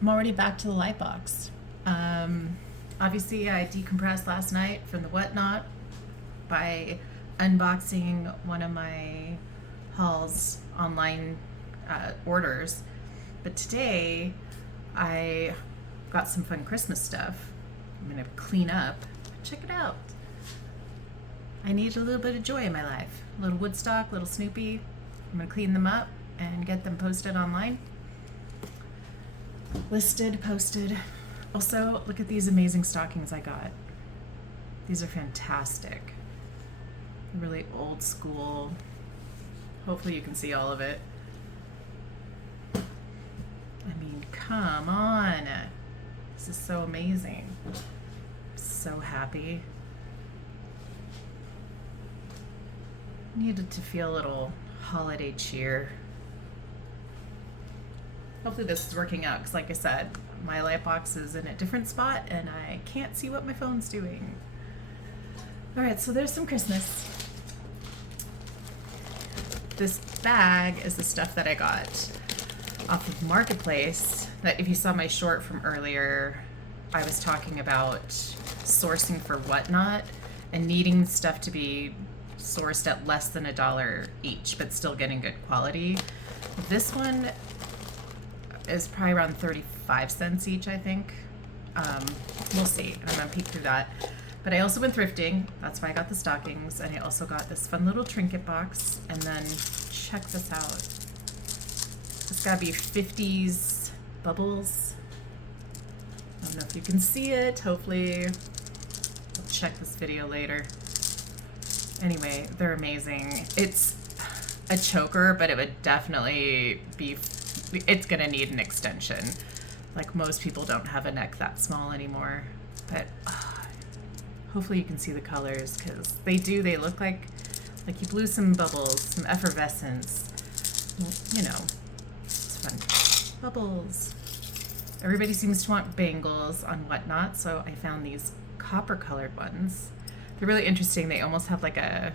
I'm already back to the light box. Obviously, I decompressed last night from the whatnot by unboxing one of my Hall's online orders. But today, I got some fun Christmas stuff. I'm gonna clean up. Check it out. I need a little bit of joy in my life. A little Woodstock, little Snoopy. I'm gonna clean them up and get them posted online. Listed, posted. Also, look at these amazing stockings I got. These are fantastic. Really old school. Hopefully you can see all of it. I mean, come on. This is so amazing. I'm so happy. Needed to feel a little holiday cheer. Hopefully this is working out because, like I said, my light box is in a different spot and I can't see what my phone's doing. All right, so there's some Christmas. This bag is the stuff that I got off of Marketplace. That if you saw my short from earlier, I was talking about sourcing for whatnot and needing stuff to be sourced at less than $1 each, but still getting good quality. This one is probably around 35 cents each, I think. We'll see. I'm gonna peek through that. But I also went thrifting. That's why I got the stockings. And I also got this fun little trinket box. And then check this out. It's gotta be 50s bubbles. I don't know if you can see it. Hopefully, I'll check this video later. Anyway, they're amazing. It's a choker, but it would definitely be, it's gonna need an extension. Like most people don't have a neck that small anymore. But hopefully you can see the colors because they look like you blew some bubbles, some effervescence. You know, it's fun. Bubbles. Everybody seems to want bangles on whatnot, so I found these copper colored ones. They're really interesting. They almost have like a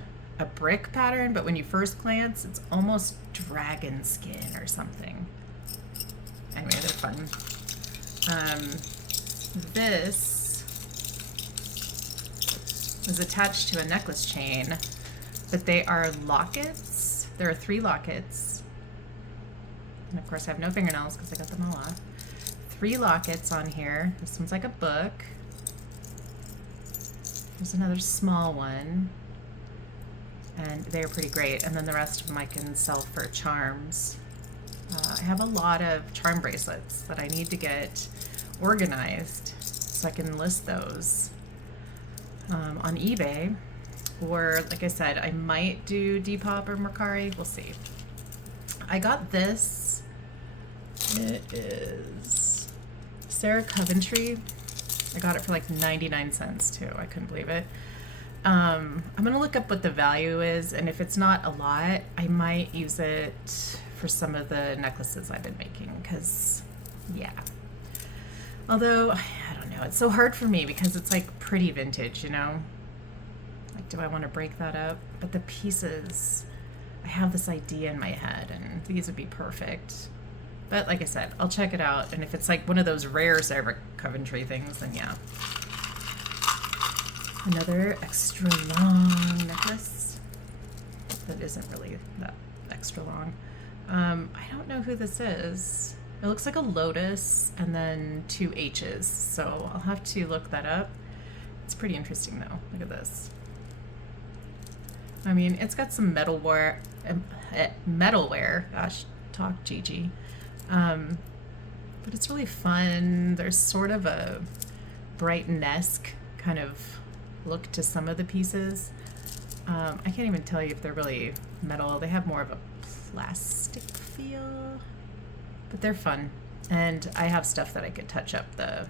brick pattern, but when you first glance, it's almost dragon skin or something. Anyway, they're fun. This is attached to a necklace chain, but they are lockets. There are 3 lockets. And of course I have no fingernails because I got them all off. 3 lockets on here. This one's like a book. There's another small one. And they're pretty great. And then the rest of them I can sell for charms. I have a lot of charm bracelets that I need to get organized so I can list those on eBay. Or, like I said, I might do Depop or Mercari. We'll see. I got this. It is Sarah Coventry. I got it for like 99 cents too. I couldn't believe it. I'm gonna look up what the value is, and if it's not a lot, I might use it for some of the necklaces I've been making, because, yeah. Although, I don't know, it's so hard for me because it's like pretty vintage, you know? Like, do I want to break that up? But the pieces, I have this idea in my head, and these would be perfect. But like I said, I'll check it out, and if it's like one of those rare Sarah Coventry things, then yeah. Another extra long necklace that isn't really that extra long. I don't know who this is. It looks like a lotus and then 2 H's, so I'll have to look that up. It's pretty interesting though. Look at this. I mean, it's got some metalware. Gosh, talk Gigi. But it's really fun. There's sort of a Brighton-esque kind of look to some of the pieces. I can't even tell you if they're really metal. They have more of a plastic feel, but they're fun. And I have stuff that I could touch up the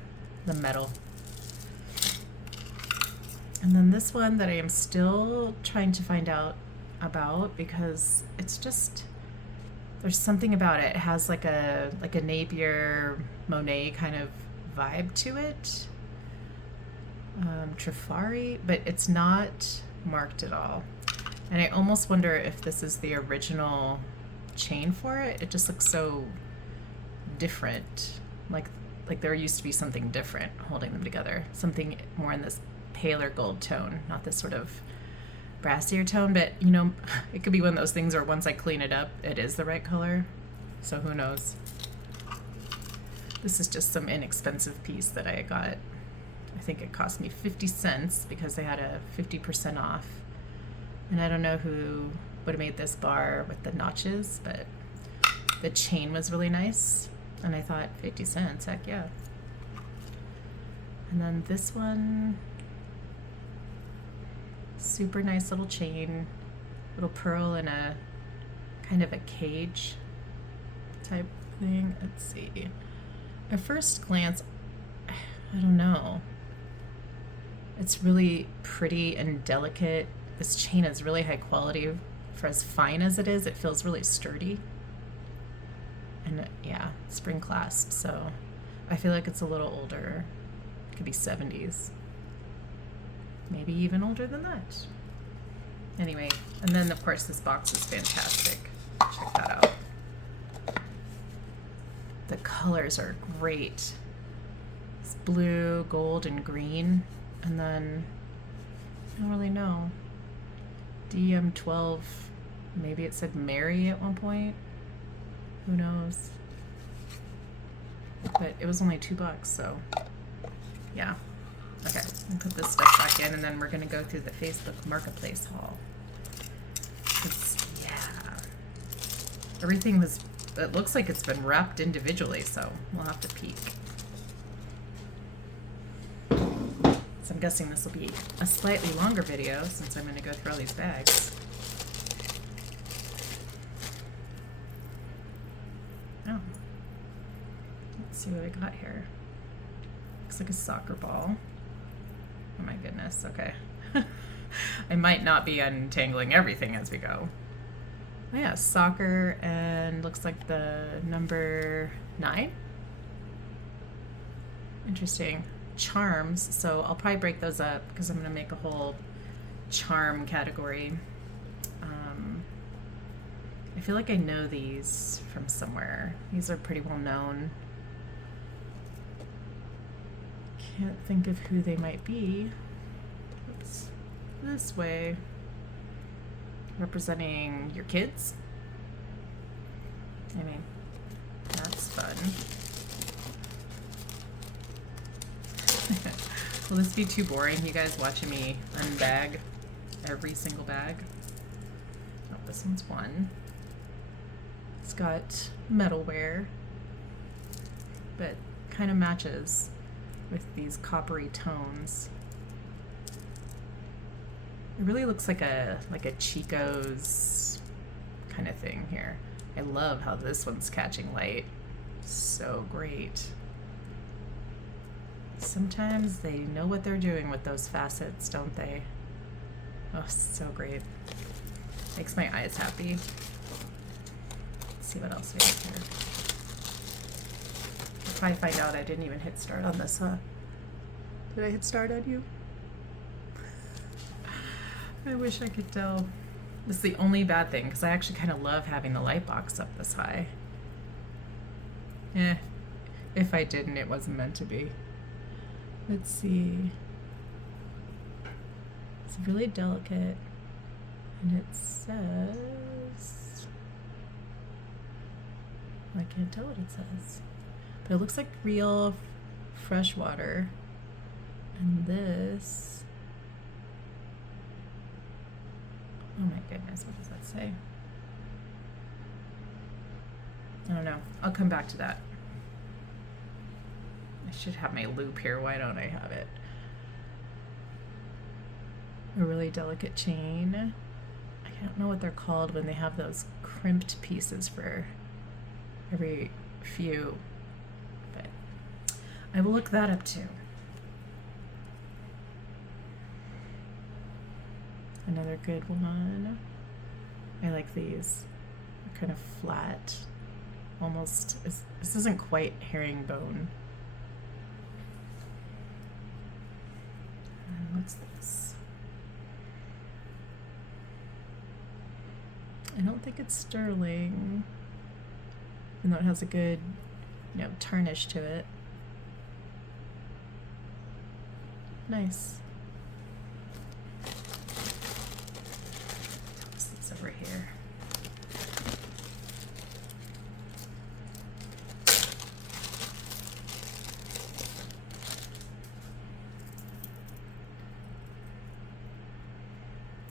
metal. And then this one that I am still trying to find out about because it's just, there's something about it. It has like a Napier Monet kind of vibe to it. Trifari, but it's not marked at all. And I almost wonder if this is the original chain for it. It just looks so different. Like like there used to be something different holding them together, something more in this paler gold tone, not this sort of brassier tone, but you know, it could be one of those things where once I clean it up, it is the right color. So who knows? This is just some inexpensive piece that I got. I think it cost me 50 cents because they had a 50% off. And I don't know who would have made this bar with the notches, but the chain was really nice. And I thought 50 cents, heck yeah. And then this one, super nice little chain, little pearl in a kind of a cage type thing. Let's see. At first glance, I don't know. It's really pretty and delicate. This chain is really high quality. For as fine as it is, it feels really sturdy. And yeah, spring clasp, so I feel like it's a little older. It could be 70s. Maybe even older than that. Anyway, and then of course this box is fantastic. Check that out. The colors are great. It's blue, gold, and green. And then, I don't really know. DM12, maybe it said Mary at one point. Who knows? But it was only $2, so yeah. Okay, I'll put this stuff back in and then we're gonna go through the Facebook Marketplace haul. Yeah. Everything was, it looks like it's been wrapped individually, so we'll have to peek. So I'm guessing this will be a slightly longer video since I'm going to go through all these bags. Oh. Let's see what I got here. Looks like a soccer ball. Oh my goodness, okay. I might not be untangling everything as we go. Oh yeah, soccer, and looks like the number 9. Interesting. Charms, so I'll probably break those up because I'm going to make a whole charm category. I feel like I know these from somewhere. These are pretty well known. Can't think of who they might be. Oops. This way. Representing your kids. I mean, that's fun. Will this be too boring, you guys, watching me unbag every single bag? Oh, this one's one. It's got metalware, but kind of matches with these coppery tones. It really looks like a Chico's kind of thing here. I love how this one's catching light. So great. Sometimes they know what they're doing with those facets, don't they? Oh, so great. Makes my eyes happy. Let's see what else we have here. I'll probably find out I didn't even hit start on this, huh? Did I hit start on you? I wish I could tell. This is the only bad thing, because I actually kind of love having the light box up this high. If I didn't, it wasn't meant to be. Let's see. It's really delicate, and it says, I can't tell what it says, but it looks like real fresh water. And this, oh my goodness, what does that say? I don't know. I'll come back to that. I should have my loop here. Why don't I have it? A really delicate chain. I don't know what they're called when they have those crimped pieces for every few, but I will look that up too. Another good one. I like these. They're kind of flat. Almost, this isn't quite herringbone. What's this? I don't think it's sterling, even though it has a good, tarnish to it. Nice. It's over here.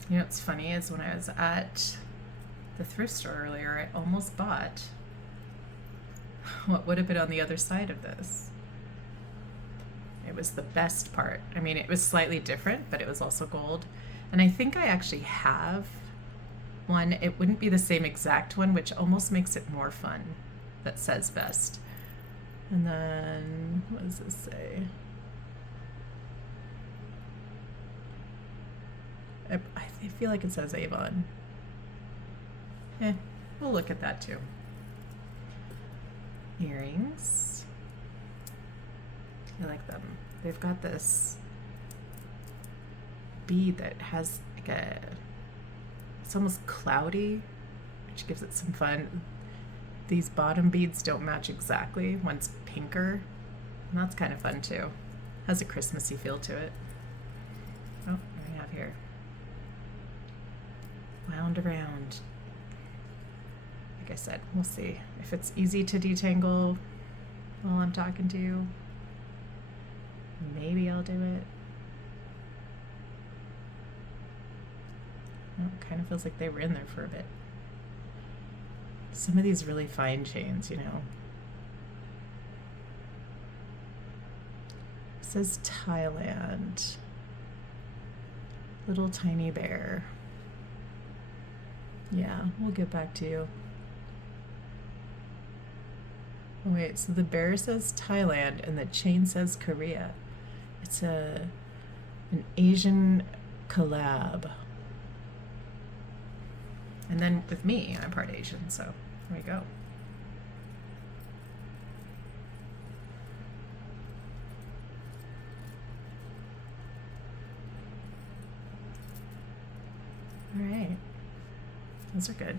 You know what's funny is when I was at the thrift store earlier, I almost bought what would have been on the other side of this. It was the best part. I mean, it was slightly different, but it was also gold. And I think I actually have one. It wouldn't be the same exact one, which almost makes it more fun. That says best. And then, what does this say? I feel like it says Avon. We'll look at that too. Earrings. I like them. They've got this bead that has like a, it's almost cloudy, which gives it some fun. These bottom beads don't match exactly. One's pinker, and that's kind of fun too. Has a Christmassy feel to it. Oh, what do we have here? Wound around. Like I said, we'll see if it's easy to detangle while I'm talking to you. Maybe I'll do it. Oh, it kind of feels like they were in there for a bit. Some of these really fine chains, you know. It says Thailand. Little tiny bear. Yeah, we'll get back to you. Oh, wait, so the bear says Thailand and the chain says Korea. It's an Asian collab. And then with me, I'm part Asian, so there we go. All right. Those are good.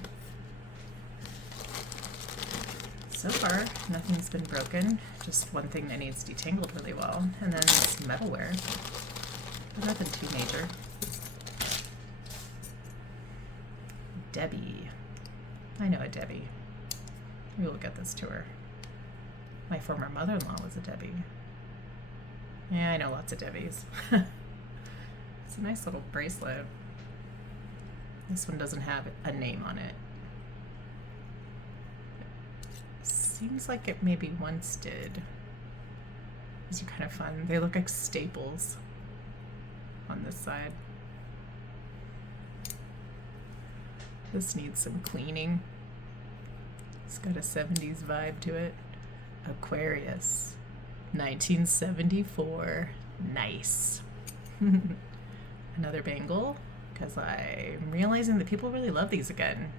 So far, nothing's been broken. Just one thing that needs detangled really well. And then this metalware. But nothing too major. Debbie. I know a Debbie. Maybe we'll get this to her. My former mother-in-law was a Debbie. Yeah, I know lots of Debbies. It's a nice little bracelet. This one doesn't have a name on it. Seems like it maybe once did. These are kind of fun. They look like staples on this side. This needs some cleaning. It's got a 70s vibe to it. Aquarius, 1974. Nice. Another bangle, because I'm realizing that people really love these again.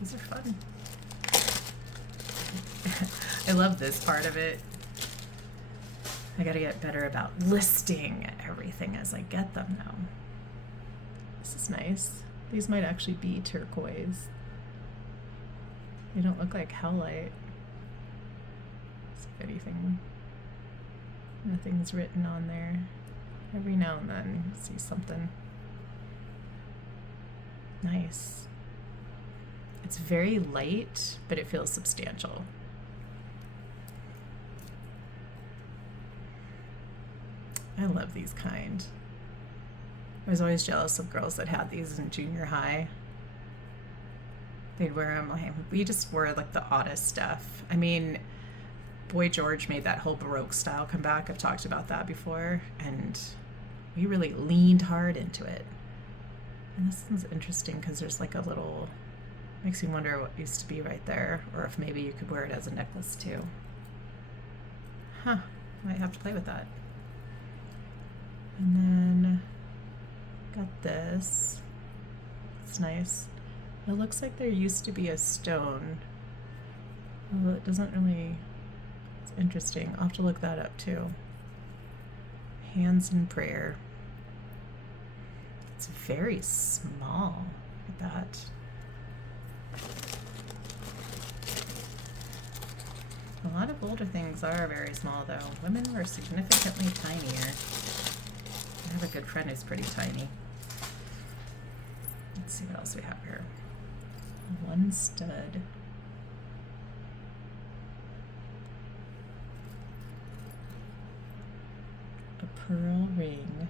These are fun. I love this part of it. I gotta get better about listing everything as I get them now. This is nice. These might actually be turquoise. They don't look like howlite. If anything, nothing's written on there. Every now and then you see something. Nice. It's very light, but it feels substantial. I love these kind. I was always jealous of girls that had these in junior high. They'd wear them like, we just wore like the oddest stuff. I mean, Boy George made that whole Baroque style come back. I've talked about that before, and we really leaned hard into it. And this one's interesting because there's like a little, makes me wonder what used to be right there, or if maybe you could wear it as a necklace too. Huh, might have to play with that. And then got this. It's nice. It looks like there used to be a stone, although it doesn't really, it's interesting. I'll have to look that up too. Hands in prayer. It's very small. Look at that. A lot of older things are very small, though. Women were significantly tinier. I have a good friend who's pretty tiny. Let's see what else we have here. One stud. A pearl ring.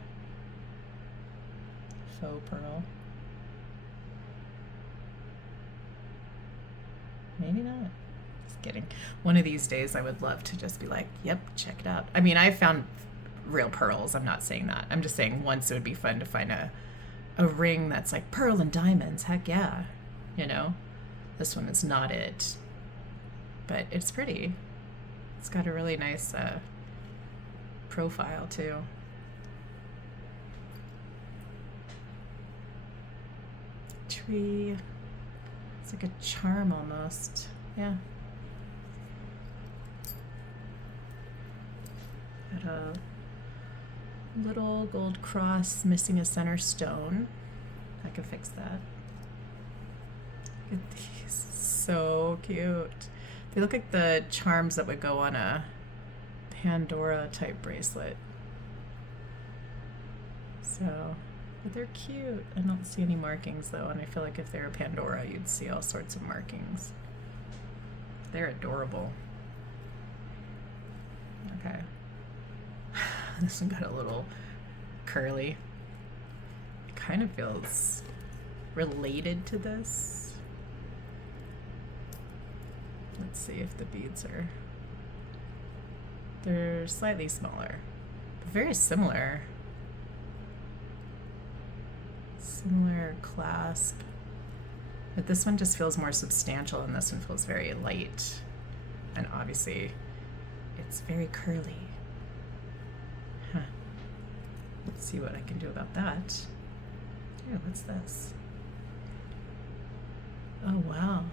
Faux pearl. Maybe not. Just kidding. One of these days I would love to just be like, yep, check it out. I mean, I've found real pearls. I'm not saying that. I'm just saying once it would be fun to find a ring that's like pearl and diamonds. Heck yeah. You know? This one is not it. But it's pretty. It's got a really nice profile too. Tree. It's like a charm almost. Yeah. Got a little gold cross missing a center stone. I can fix that. Look at these. So cute. They look like the charms that would go on a Pandora type bracelet. So, but they're cute. I don't see any markings though, and I feel like if they were Pandora, you'd see all sorts of markings. They're adorable. Okay. This one got a little curly. It kind of feels related to this. Let's see if the beads are... They're slightly smaller, but very similar. Similar clasp. But this one just feels more substantial and this one feels very light. And obviously, it's very curly. Huh. Let's see what I can do about that. Yeah, what's this? Oh, wow.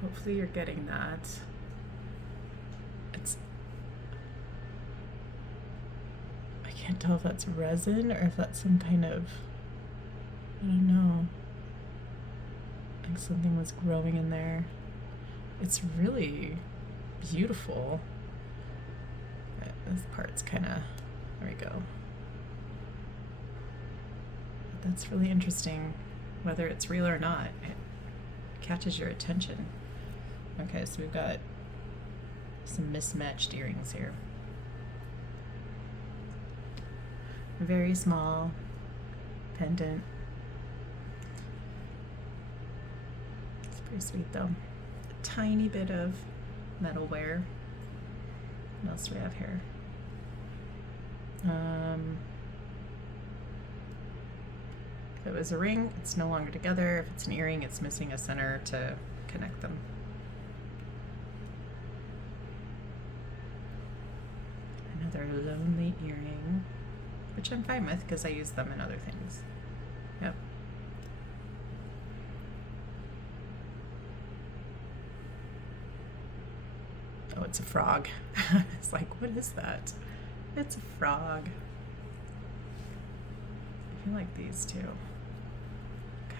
Hopefully you're getting that. I can't tell if that's resin or if that's some kind of, I don't know. Like something was growing in there. It's really beautiful. This part's kind of, there we go. But that's really interesting, whether it's real or not. It catches your attention. Okay, so we've got some mismatched earrings here. Very small pendant. It's pretty sweet though. A tiny bit of metalware. What else do we have here? If it was a ring, it's no longer together. If it's an earring, it's missing a center to connect them. Another lonely earring, which I'm fine with because I use them in other things. Yep. Oh, it's a frog. It's like, what is that? It's a frog. I feel like these two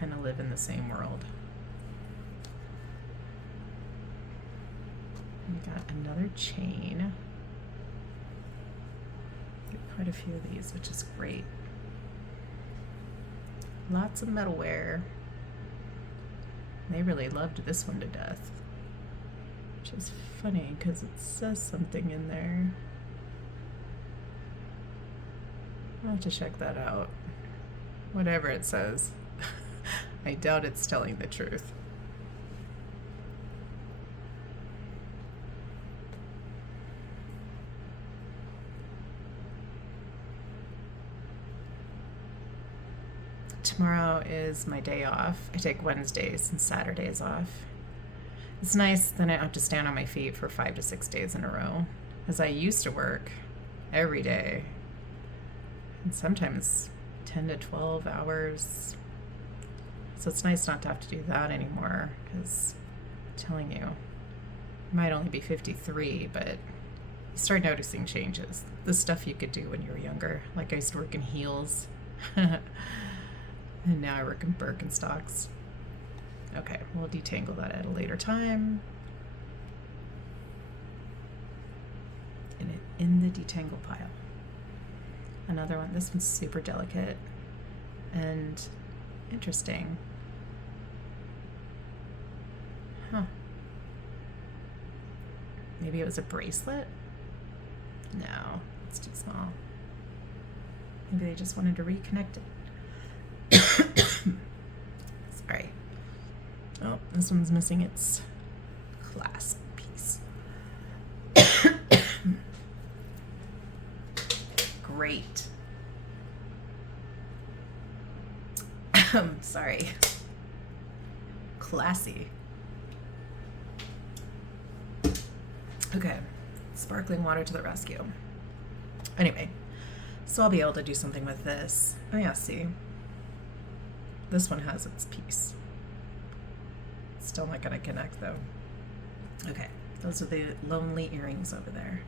kind of live in the same world. We got another chain. Quite a few of these, which is great. Lots of metalware. They really loved this one to death, which is funny because it says something in there. I'll have to check that out. Whatever it says, I doubt it's telling the truth. Tomorrow is my day off. I take Wednesdays and Saturdays off. It's nice, then I don't have to stand on my feet for 5 to 6 days in a row, as I used to work every day, and sometimes 10 to 12 hours. So it's nice not to have to do that anymore, because I'm telling you, I might only be 53, but you start noticing changes. The stuff you could do when you were younger. Like I used to work in heels. And now I work in Birkenstocks. Okay, we'll detangle that at a later time. in the detangle pile. Another one. This one's super delicate and interesting. Huh. Maybe it was a bracelet? No, it's too small. Maybe they just wanted to reconnect it. Sorry. Oh, this one's missing its clasp piece. Great. Sorry. Classy. Okay. Sparkling water to the rescue. Anyway, so I'll be able to do something with this. Oh yeah, see? This one has its piece. Still not gonna connect though. Okay, those are the lonely earrings over there.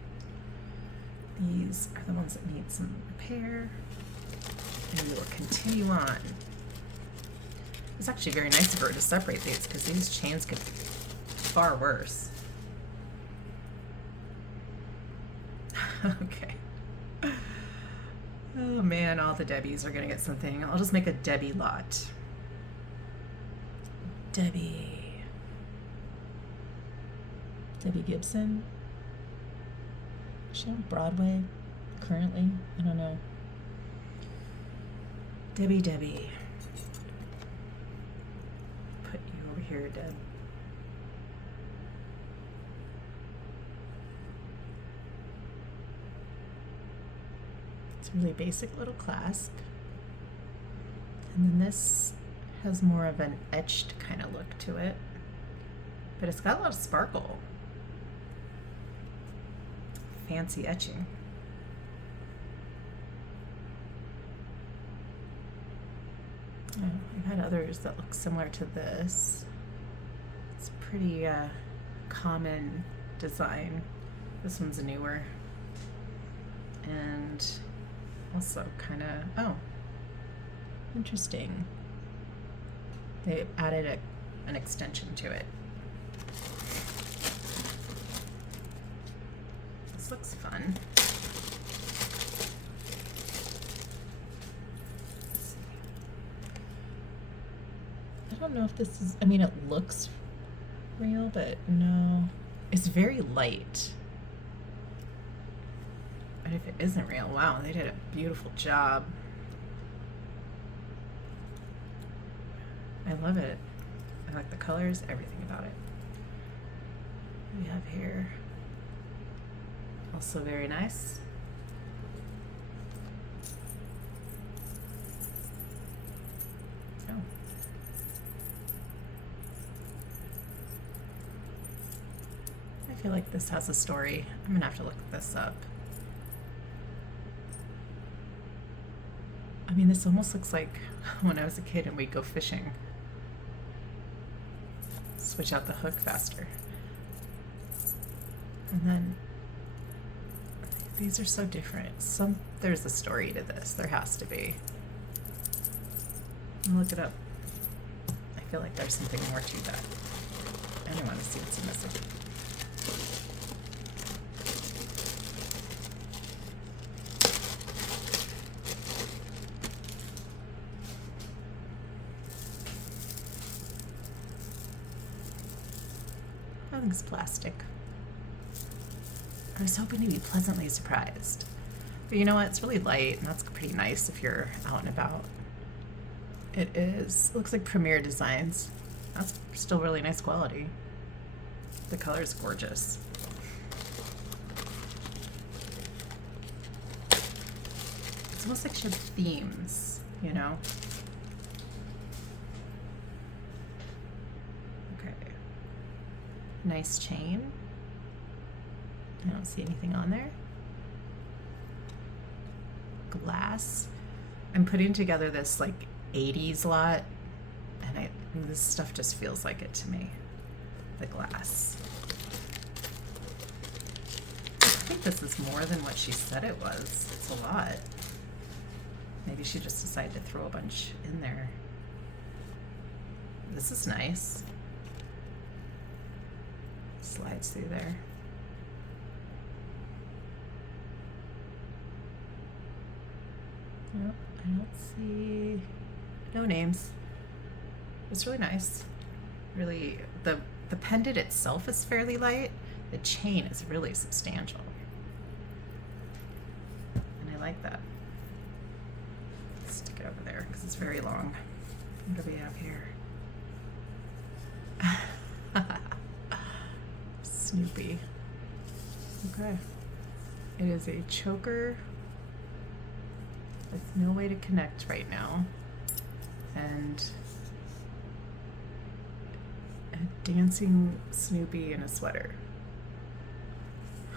These are the ones that need some repair. And we will continue on. It's actually very nice of her to separate these because these chains could be far worse. Okay. Oh man, all the Debbies are gonna get something. I'll just make a Debbie lot. Debbie Gibson? Is she on Broadway currently? I don't know. Debbie. Put you over here, Deb. It's a really basic little clasp. And then this has more of an etched kind of look to it. But it's got a lot of sparkle. Fancy etching. Oh, I've had others that look similar to this. It's a pretty common design. This one's newer. And also kind of, oh, interesting. They added an extension to it. This looks fun. Let's see. I don't know if this is, I mean, it looks real, but no. It's very light. But if it isn't real, wow, they did a beautiful job. I love it. I like the colors, everything about it. We have here, also very nice. Oh. I feel like this has a story. I'm gonna have to look this up. I mean, this almost looks like when I was a kid and we'd go fishing. Switch out the hook faster. And then these are so different. There's a story to this. There has to be. I'll look it up. I feel like there's something more to that. I don't want to see what's missing. I think it's plastic. I was hoping to be pleasantly surprised. But you know what? It's really light, and that's pretty nice if you're out and about. It is. It looks like Premier Designs. That's still really nice quality. The color is gorgeous. It's almost like she has themes, you know? Okay. Nice chain. I don't see anything on there. Glass. I'm putting together this like 80s lot, and this stuff just feels like it to me. The glass. I think this is more than what she said it was. It's a lot. Maybe she just decided to throw a bunch in there. This is nice. Slides through there. I don't see no names. It's really nice. Really, the pendant itself is fairly light. The chain is really substantial, and I like that. Stick it over there because it's very long. What do we have here? Snoopy. Okay. It is a choker with no way to connect right now, and a dancing Snoopy in a sweater.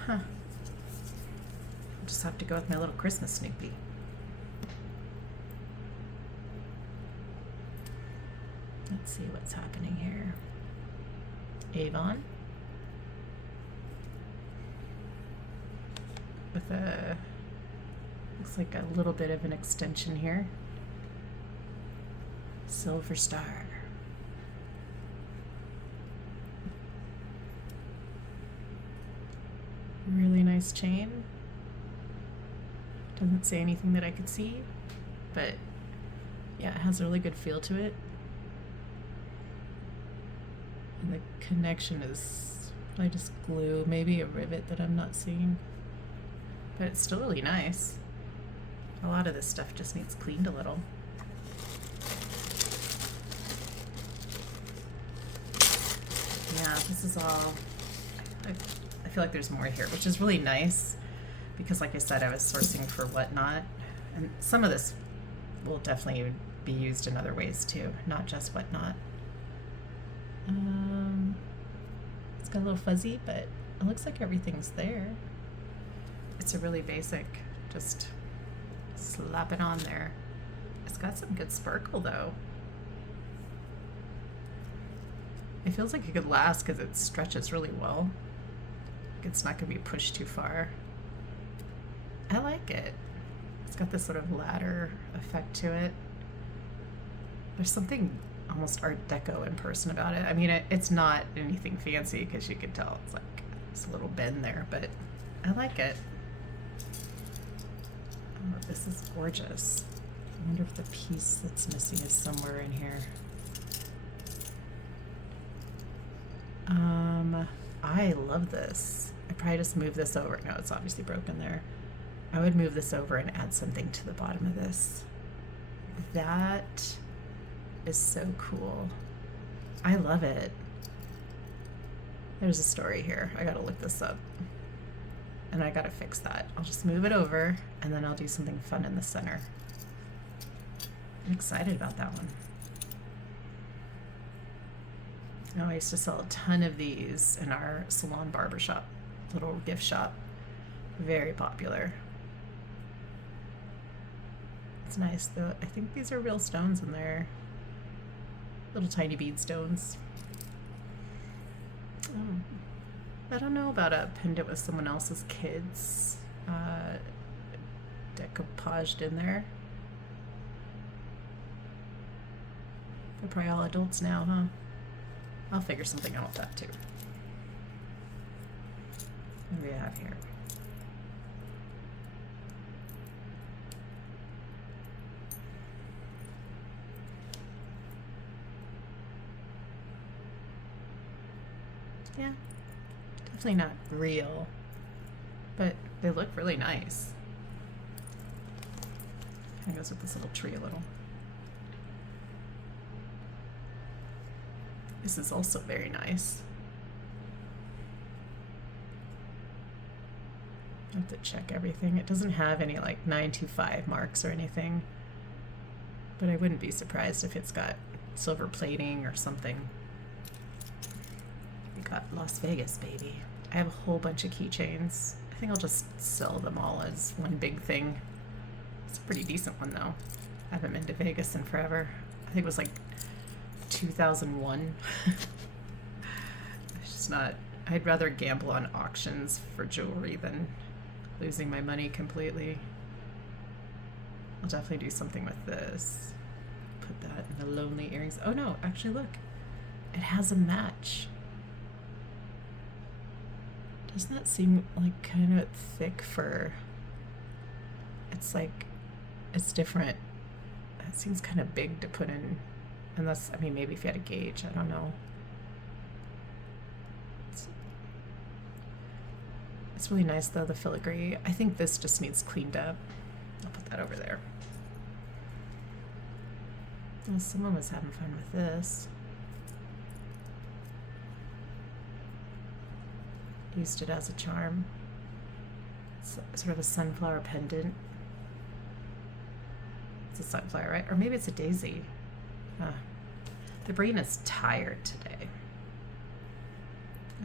Huh. I'll just have to go with my little Christmas Snoopy. Let's see what's happening here. Avon. With a, looks like a little bit of an extension here. Silver Star. Really nice chain. Doesn't say anything that I could see, but yeah, it has a really good feel to it. And the connection is probably just glue, maybe a rivet that I'm not seeing. But it's still really nice. A lot of this stuff just needs cleaned a little. Yeah, this is all, I feel like there's more here, which is really nice because like I said, I was sourcing for Whatnot, and some of this will definitely be used in other ways too, not just Whatnot. It's got a little fuzzy, but it looks like everything's there. It's a really basic, just slap it on there. It's got some good sparkle though. It feels like it could last because it stretches really well. It's not going to be pushed too far. I like it. It's got this sort of ladder effect to it. There's something almost Art Deco in person about it. I mean, it's not anything fancy because you can tell it's like there's a little bend there, but I like it. Oh, this is gorgeous. I wonder if the piece that's missing is somewhere in here. I love this. I probably just move this over. No, it's obviously broken there. I would move this over and add something to the bottom of this. That is so cool. I love it. There's a story here. I gotta look this up. And I gotta fix that. I'll just move it over and then I'll do something fun in the center. I'm excited about that one. Now, I used to sell a ton of these in our salon barbershop, little gift shop. Very popular. It's nice though. I think these are real stones in there. Little tiny bead stones. I don't know about a pendant with someone else's kids decoupaged in there. They're probably all adults now, huh? I'll figure something out with that too. What do we have here? Yeah, definitely not real, but they look really nice. Kind of goes with this little tree a little. This is also very nice. I have to check everything. It doesn't have any like 925 marks or anything, but I wouldn't be surprised if it's got silver plating or something. We got Las Vegas, baby. I have a whole bunch of keychains. I think I'll just sell them all as one big thing. It's a pretty decent one though. I haven't been to Vegas in forever. I think it was like 2001. It's just not, I'd rather gamble on auctions for jewelry than losing my money completely. I'll definitely do something with this. Put that in the lonely earrings. Oh no, actually look. It has a match. Doesn't that seem like kind of thick for, it's like, it's different. That seems kind of big to put in, unless, I mean, maybe if you had a gauge, I don't know. It's really nice though, the filigree. I think this just needs cleaned up. I'll put that over there. Well, someone was having fun with this. Used it as a charm. It's sort of a sunflower pendant. It's a sunflower, right? Or maybe it's a daisy. The brain is tired today.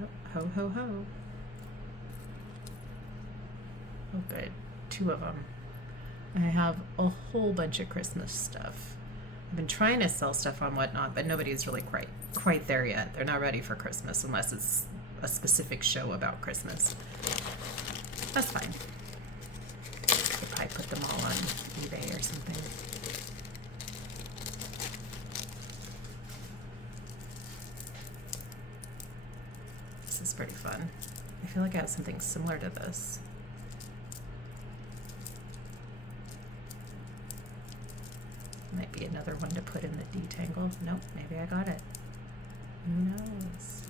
Oh, ho, ho, ho. Oh, good. 2 of them. I have a whole bunch of Christmas stuff. I've been trying to sell stuff on Whatnot, but nobody's really quite there yet. They're not ready for Christmas unless it's a specific show about Christmas. That's fine. Could probably put them all on eBay or something. This is pretty fun. I feel like I have something similar to this. Might be another one to put in the detangle. Nope, maybe I got it. Who knows?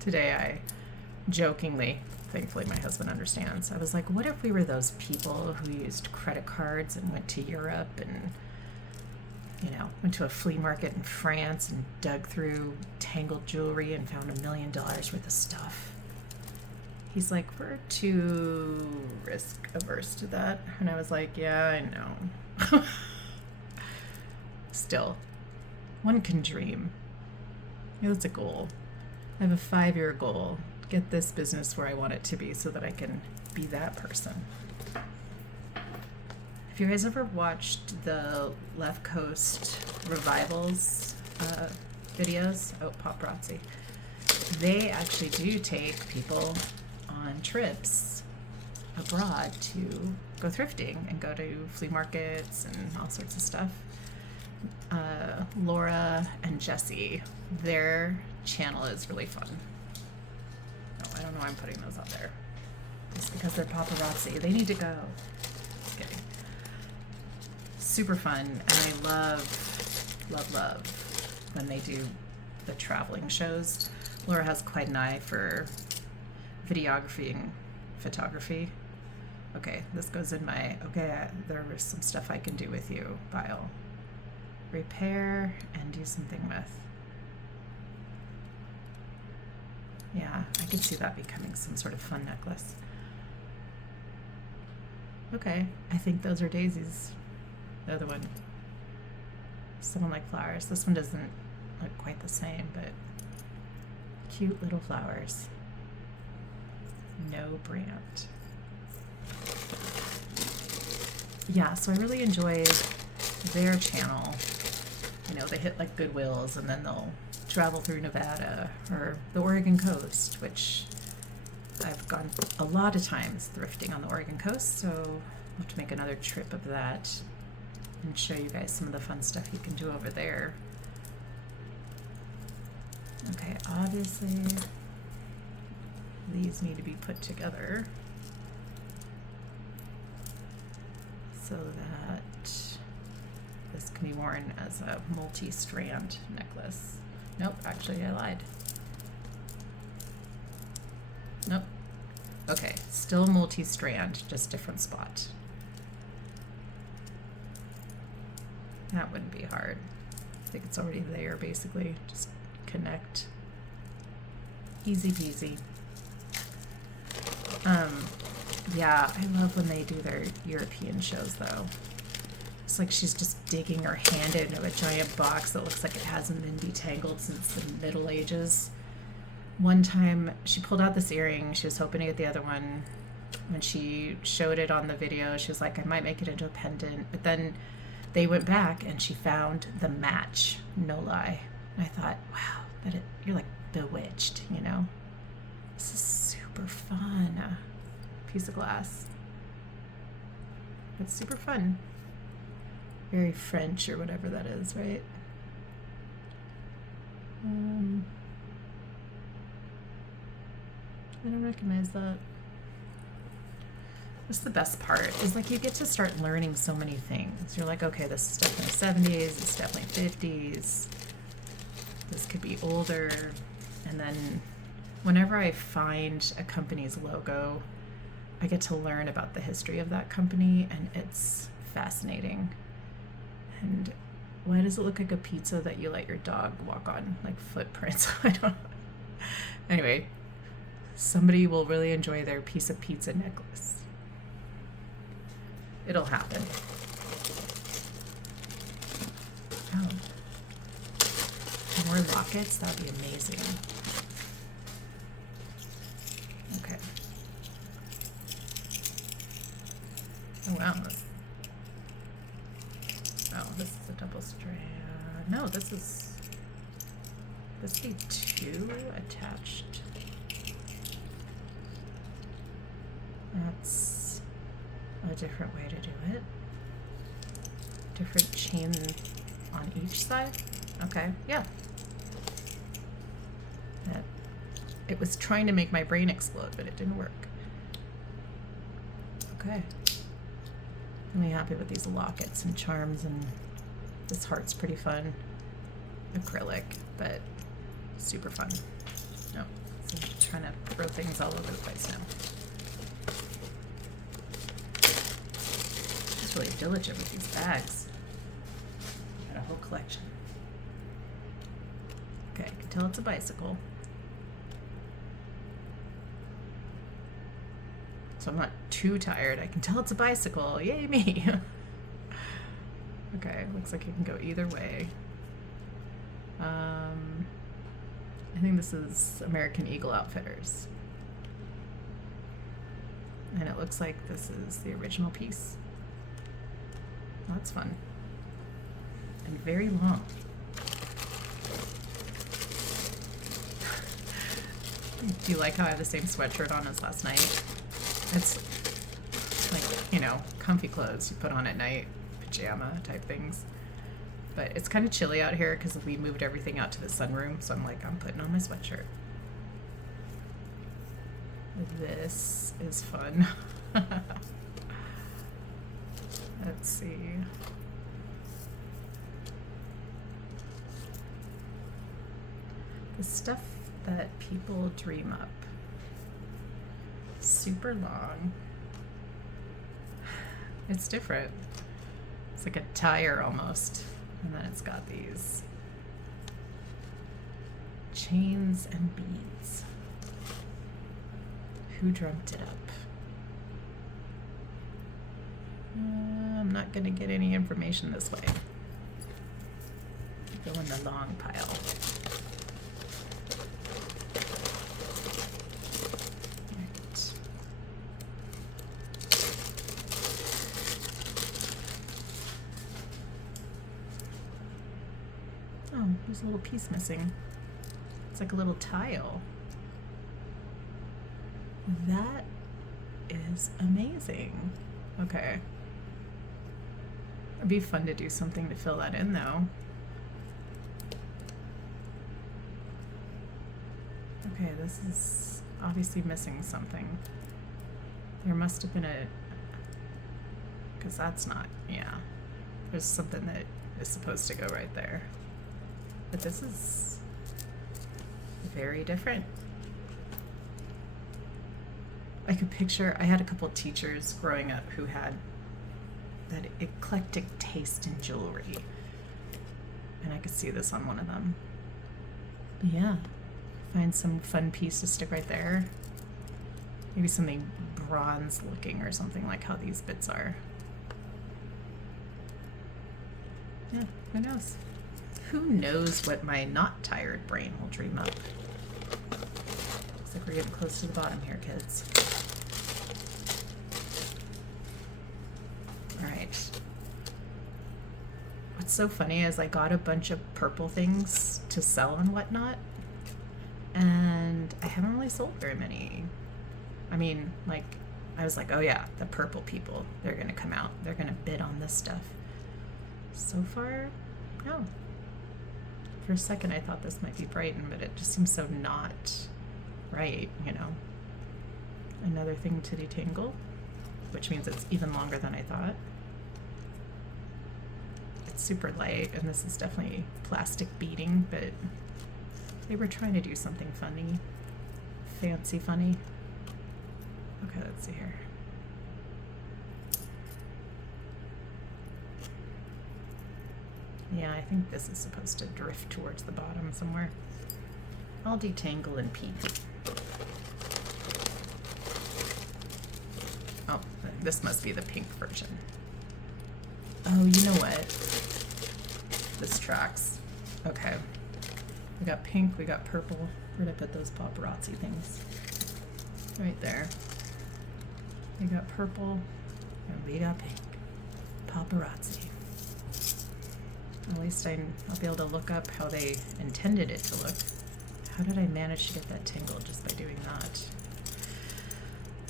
Today I jokingly, thankfully my husband understands, I was like, what if we were those people who used credit cards and went to Europe and, you know, went to a flea market in France and dug through tangled jewelry and found $1 million worth of stuff? He's like, we're too risk averse to that. And I was like, yeah, I know. Still, one can dream. It's a goal. I have a 5-year goal. Get this business where I want it to be so that I can be that person. Have you guys ever watched the Left Coast Revivals videos? Oh, paparazzi. They actually do take people on trips abroad to go thrifting and go to flea markets and all sorts of stuff. Laura and Jesse, their channel is really fun. Oh, I don't know why I'm putting those out there. It's because they're paparazzi. They need to go. Just kidding. Super fun, and I love when they do the traveling shows. Laura has quite an eye for videography and photography. Okay, this goes in my, there was some stuff I can do with you pile. Repair and do something with. Yeah, I could see that becoming some sort of fun necklace. Okay, I think those are daisies. The other one, someone like flowers. This one doesn't look quite the same, but cute little flowers. No brand. Yeah, so I really enjoyed their channel. You know, they hit like Goodwills and then they'll travel through Nevada or the Oregon coast, which I've gone a lot of times thrifting on the Oregon coast, so I'll have to make another trip of that and show you guys some of the fun stuff you can do over there. Okay, obviously these need to be put together so that this can be worn as a multi-strand necklace. Nope, actually I lied. Nope. Okay, still multi-strand, just different spot. That wouldn't be hard. I think it's already there, basically. Just connect. Easy peasy. Yeah, I love when they do their European shows, though. It's like she's just digging her hand into a giant box that looks like it hasn't been detangled since the Middle Ages. One time, she pulled out this earring. She was hoping to get the other one. When she showed it on the video, she was like, I might make it into a pendant. But then they went back, and she found the match. No lie. And I thought, wow, you're like bewitched, you know? This is super fun. Piece of glass. It's super fun. Very French or whatever that is, right? I don't recognize that. That's the best part, is like you get to start learning so many things. You're like, okay, this is definitely 70s, it's definitely 50s, this could be older. And then whenever I find a company's logo, I get to learn about the history of that company, and it's fascinating. And why does it look like a pizza that you let your dog walk on? Like footprints. I don't know. Anyway, somebody will really enjoy their piece of pizza necklace. It'll happen. Oh. More lockets? That would be amazing. Okay. Oh, wow. Oh, this is a double strand. No, this is... This be two attached. That's a different way to do it. Different chain on each side. Okay, yeah. It was trying to make my brain explode, but it didn't work. Okay. I'm really happy with these lockets and charms, and this heart's pretty fun. Acrylic, but super fun. No, so I'm trying to throw things all over the place now. Just really diligent with these bags. Got a whole collection. Okay, I can tell it's a bicycle. So I'm not too tired. I can tell it's a bicycle. Yay me! Okay, looks like it can go either way. I think this is American Eagle Outfitters. And it looks like this is the original piece. That's fun. And very long. Do you like how I have the same sweatshirt on as last night? It's like, you know, comfy clothes you put on at night, pajama type things. But it's kind of chilly out here because we moved everything out to the sunroom, so I'm like, I'm putting on my sweatshirt. This is fun. Let's see. The stuff that people dream up. Super long. It's different. It's like a tire almost. And then it's got these chains and beads. Who dreamt it up? I'm not going to get any information this way. Go in the long pile. Right. Oh, there's a little piece missing. It's like a little tile. That is amazing. Okay. It'd be fun to do something to fill that in, though. Okay, this is obviously missing something. There must have been a... Because that's not... Yeah. There's something that is supposed to go right there. But this is very different. I could picture... I had a couple teachers growing up who had that eclectic taste in jewelry. And I could see this on one of them. But yeah. Find some fun piece to stick right there. Maybe something bronze looking or something like how these bits are. Yeah, who knows? Who knows what my not tired brain will dream up? Looks like we're getting close to the bottom here, kids. Alright. What's so funny is I got a bunch of purple things to sell and whatnot, and I haven't really sold very many. I mean, like, I was like, oh yeah, the purple people, they're gonna come out. They're gonna bid on this stuff. So far, no. For a second, I thought this might be Brighton, but it just seems so not right, you know. Another thing to detangle. which means it's even longer than I thought. It's super light, and this is definitely plastic beading, but they were trying to do something funny, fancy funny. Okay, let's see here. Yeah, I think this is supposed to drift towards the bottom somewhere. I'll detangle and peek. Oh, this must be the pink version. Oh, you know what? This tracks. Okay. We got pink, we got purple. Where'd I put those paparazzi things? Right there. We got purple, and we got pink. Paparazzi. At least I'll be able to look up how they intended it to look. How did I manage to get that tangled just by doing that?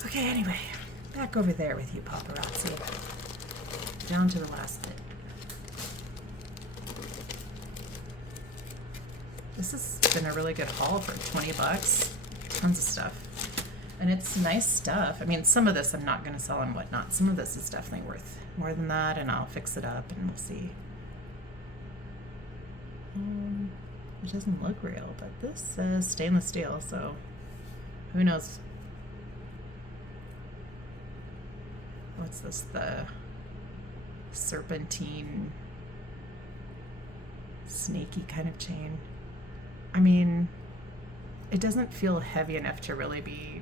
Okay, anyway, back over there with you, paparazzi. Down to the last bit. This has been a really good haul for 20 bucks. Tons of stuff. And it's nice stuff. I mean, some of this I'm not going to sell and whatnot. Some of this is definitely worth more than that, and I'll fix it up and we'll see. It doesn't look real, but this says stainless steel, so who knows? What's this? The serpentine, snaky kind of chain. I mean, it doesn't feel heavy enough to really be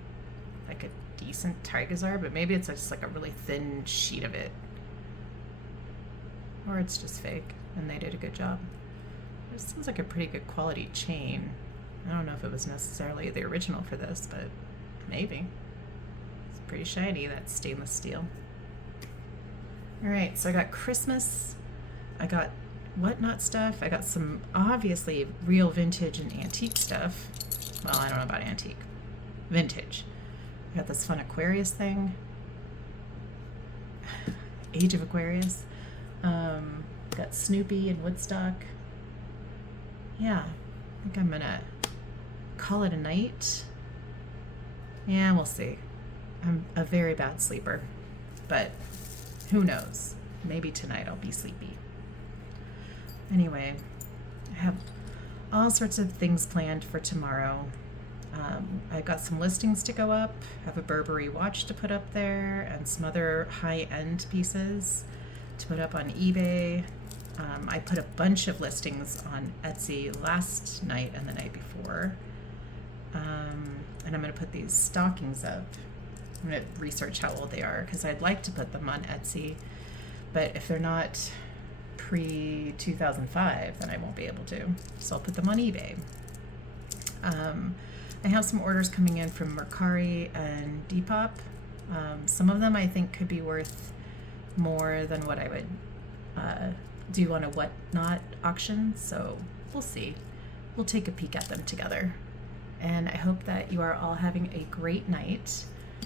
like a decent Tigazar, but maybe it's just like a really thin sheet of it. Or it's just fake and they did a good job. This seems like a pretty good quality chain. I don't know if it was necessarily the original for this, but maybe. It's pretty shiny, that stainless steel. Alright, so I got Christmas, I got whatnot stuff, I got some obviously real vintage and antique stuff. Well, I don't know about antique. Vintage. I got this fun Aquarius thing. Age of Aquarius. Got Snoopy and Woodstock. Yeah, I think I'm gonna call it a night. Yeah, we'll see. I'm a very bad sleeper, but who knows? Maybe tonight I'll be sleepy. Anyway, I have all sorts of things planned for tomorrow. I got some listings to go up, have a Burberry watch to put up there, and some other high-end pieces to put up on eBay. I put a bunch of listings on Etsy last night and the night before. And I'm going to put these stockings up. I'm going to research how old they are because I'd like to put them on Etsy, but if they're not pre-2005, then I won't be able to. So I'll put them on eBay. I have some orders coming in from Mercari and Depop. Some of them I think could be worth more than what I would do on a whatnot auction, so we'll see. We'll take a peek at them together. And I hope that you are all having a great night.